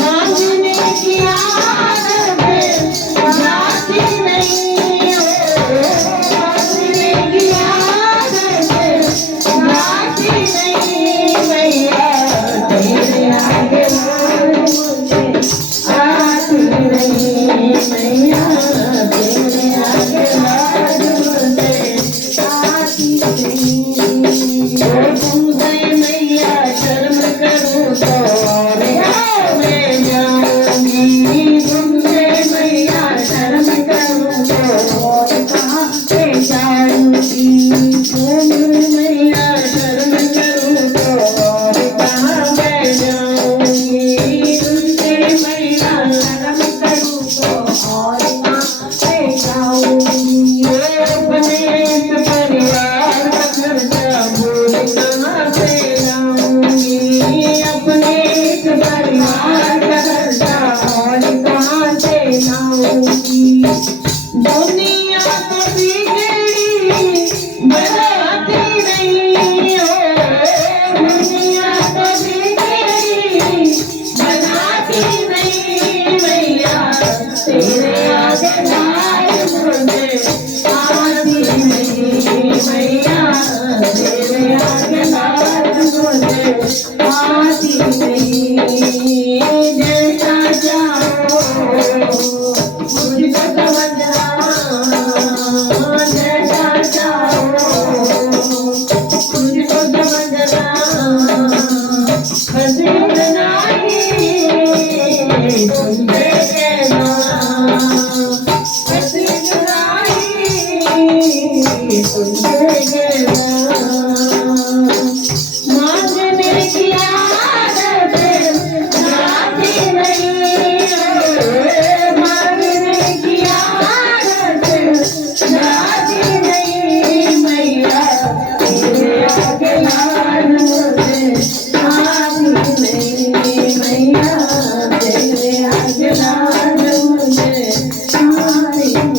मांगने की आदत जाती नहीं, मांगने की आदत जाती नहीं मैया, तेरे आगे मुझे आती नहीं मैया, तेरे आगे मुझे आती नहीं। तुमसे मैया शर्म करूँ तो